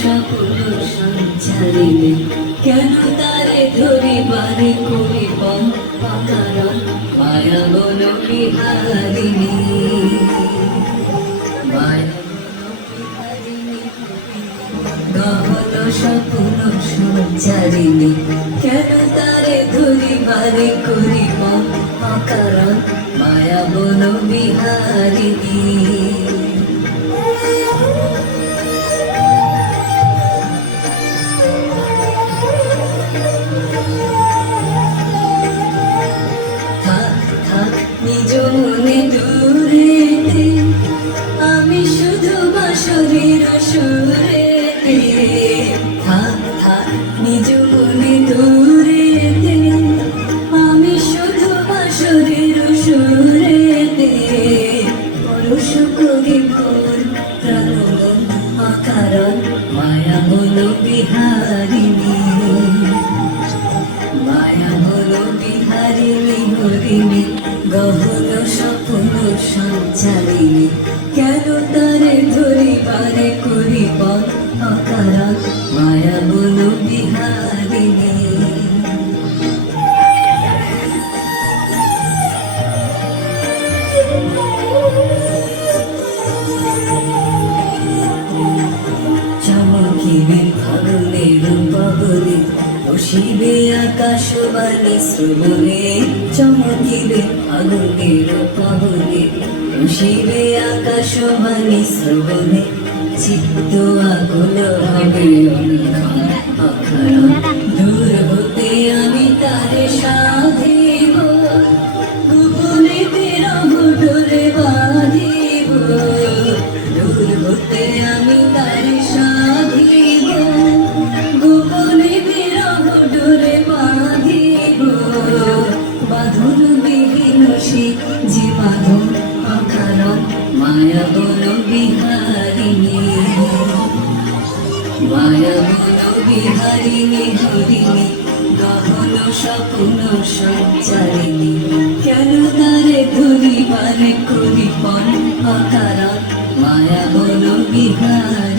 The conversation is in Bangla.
স্বপ্ন সঞ্চারিণী কেন তারে ধরিবারে করিব অকারণ মায়া বন বিহারিণী গহন স্বপ্ন সঞ্চারিণী কেন তারে ধরিবারে করিব অকারণ মায়া বন বিহারিণী নিজ মনে দূরেতে আমি শুধু বাঁশরীর সুরেতে থাক থাক নিজ মনে দূরেতে আমি শুধু বাঁশরীর সুরেতে পরশ করি ভোর প্রাণমন অকারণ মায়া বলো বিহারিণী মায়া বলো বিহারিণী হরিণী গহন স্বপ্ন সঞ্চারিণী কেন তারে ধরিবারে করিব অকারণ মায়া বলো বিহারিণী চমকিবে ফাগুনের পবনে বসিবে আকাশবাণী শ্রবণে চমকিবে ফাগুনের পবনে বসিবে আকাশবাণী শ্রবণে চিত্ত আকুল হবে অকারণ দূর হতে আমি তারে সাধিব গোপনে বিরহ ডোরে বাঁধিব দূর হতে আমি তারে সাধিব গোপনে বিরহ ডোরে বাঁধিব বাঁধন বিহীন যে বাঁধন অকারণ মায়া বলো বিহারিণী মায়া বলো বিহারিণী হরিণী গহন স্বপ্ন সঞ্চারিণী কেন তারে ধরিবারে করিব অকারণ মায়া বলো বিহারিণী